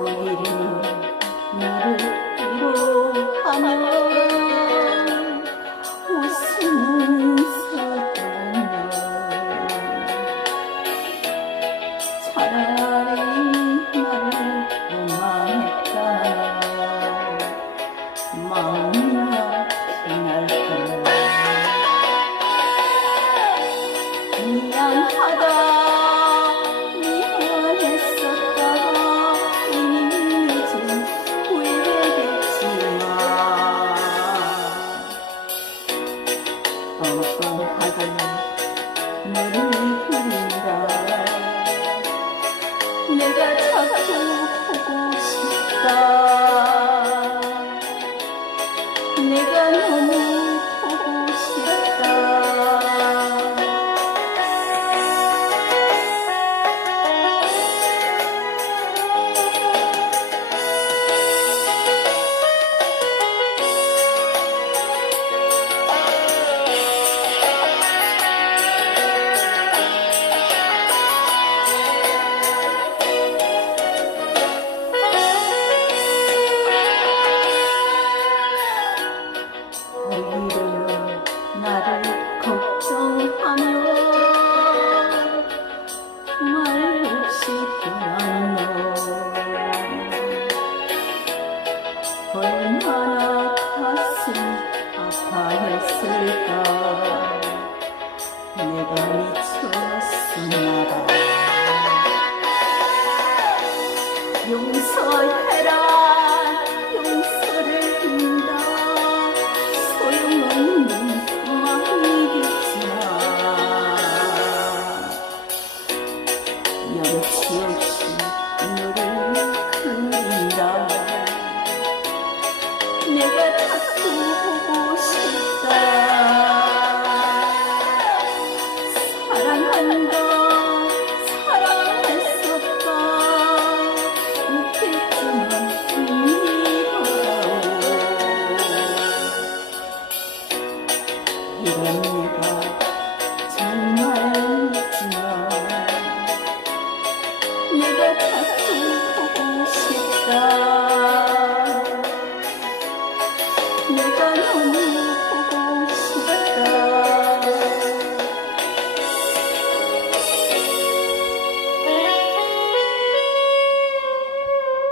우리는 너를 위로하며 웃으면서 떠나 차라리 나를 원망했다면 마음이나 변할까. 미안하다 미안했었다 이미늦은 후회했지만 뻔뻔하게 너를 빈다. 내가 자꾸 보고 싶다. 내가 너무 보고 싶다. 오히려 나를 걱정하며 두말없이 떠난 너 얼마나 가슴 아파했을까. 내가 미쳤었나봐. 용서해라 용서를빈다. 소용없는 마음이겠지만 염치없이 너를 그린다. 내가 자꾸 보고 싶다. 사랑한다 사랑했었다 웃겠지만 믿어다오. 이런내가 정말이지만 내가 자꾸 보고 싶다. 내가 너무